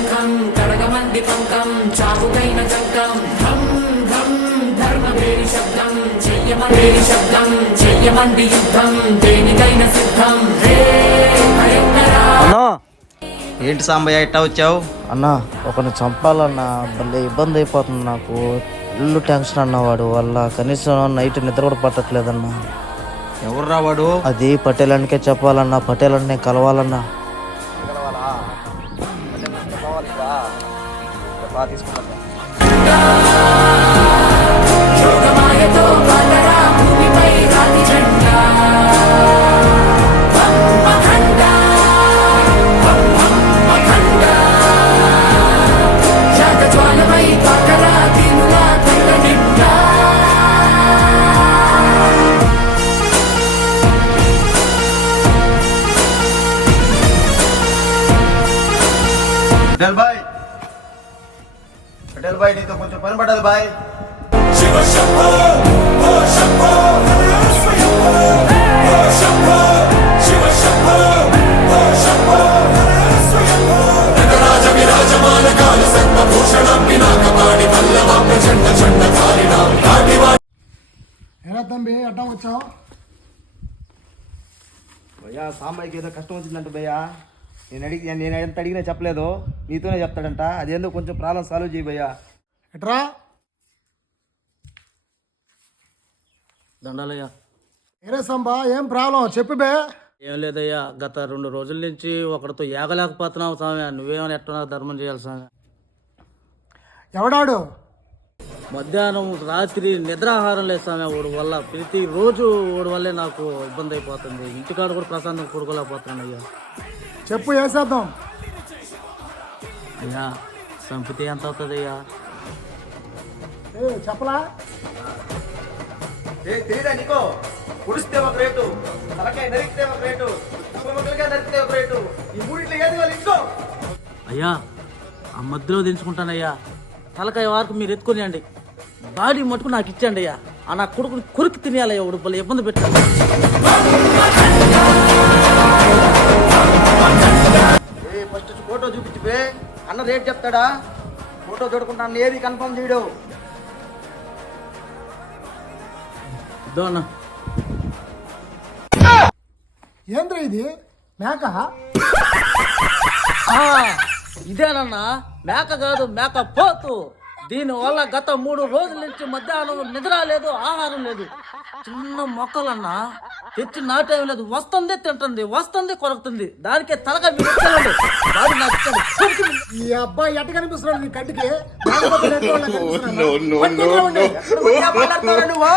శంఖం కడగమంది పంకం చావుకైన చంకం ధం ధం ధర్మవేరి శబ్దం చెయ్యమంది శబ్దం చెయ్యమంది యుద్ధం దేనికైన సిద్ధం రే భయంకరా. ఏంటి సాంబయ్య ఇట్టా వచ్చావు? అన్న ఒకరిని చంపాలన్నా భలే ఇబ్బంది అయిపోతుంది నాకు. ఇల్లు టెన్షన్ అన్నవాడు వల్ల కనీసం నైట్ నిద్ర కూడా పట్టట్లేదన్నా. ఎవర్రా వాడు? అది పటేలానికే చెప్పాలన్నా, పటేలాన్ని కలవాలన్నా. యోగమాయతో బాలరా భూమిపై రాతి జెండా అఖండ అఖండ జాగజ్వాలమై పాకరా దీనుల కళ్ళ నిండా. పటేల్ బాయ్ నీతో కొంచెం పని పడదు బాయ్. ఎలా తంబి అడ్డం వచ్చావు? భయ్యా సాంబాయికి ఏదో కష్టం వచ్చిందంట భయ్యా. నేను ఎంత అడిగినా చెప్పలేదు, నీతోనే చెప్తాడంట. అదేందో కొంచెం ప్రాబ్లం సాల్వ్ చేయి భయ్యా. ఎట్రా దండాలయ్యా. ఏరే సంబా ఏం ప్రాబ్లం చెప్పు బే. ఏం లేదయ్యా, గత 2 రోజుల నుంచి ఒకరితో ఏగలేకపోతున్నావు స్వామి. నువ్వేమైనా ఎట్లా నాకు ధర్మం చేయాలి స్వామి. ఎవడాడు? మధ్యాహ్నం రాత్రి నిద్రాహారం లేదు స్వామి. వాడి వల్ల ప్రతిరోజు వాడి వల్లే నాకు ఇబ్బంది అయిపోతుంది. ఇంటికాడ కూడా ప్రశాంతంగా పడుకోలేకపోతున్నాను అయ్యా. చెప్పు వేసేద్దాం. అయ్యా చంపితే ఎంత అవుతుంది అయ్యా? చెప్పలా? తెలియదా నీకో? పుడిస్తే ఒక రేటు, తలకాయ నరికితే ఒక రేటు, ముక్కలుగా నరికితే ఒక రేటు. ఈ మూడింట్లో ఏది వాళ్ళు ఇంకో. అయ్యా ఆ మధ్యలో దించుకుంటానయ్యా. తలకాయ వరకు మీరు ఎత్తుకునేయండి, బాడీ మటుకు నాకు ఇచ్చేయండి అయ్యా. ఆ నా కొడుకుని కొరికి తినేయాలయ్యా. వాడు భలే ఇబ్బంది పెట్టాలి. ఫస్ట్ ఫోటో చూపించిపే, అన్న రేట్ చెప్తాడా? ఫోటో చూడకుండా అన్న ఏది కన్ఫర్మ్ చేయడు. ఇదో అన్న. ఏంద్రా ఇది? మేక? ఇదేనన్నా మేక కాదు, మేక పోతు. దీనివల్ల గత 3 రోజుల నుంచి మధ్యాహ్నం నిద్ర లేదు, ఆహారం లేదు. చిన్న మొక్కలన్నా తెచ్చి నాటేం లేదు. వస్తుంది తింటుంది, వస్తుంది కొరుకుతుంది. దానికే తలగా మీరు ఇచ్చారండి. బాడీ నాకు ఇచ్చాడు. ఈ అబ్బాయి ఎట్ట కనిపిస్తున్నాడు నీ కంటికి? నువ్వు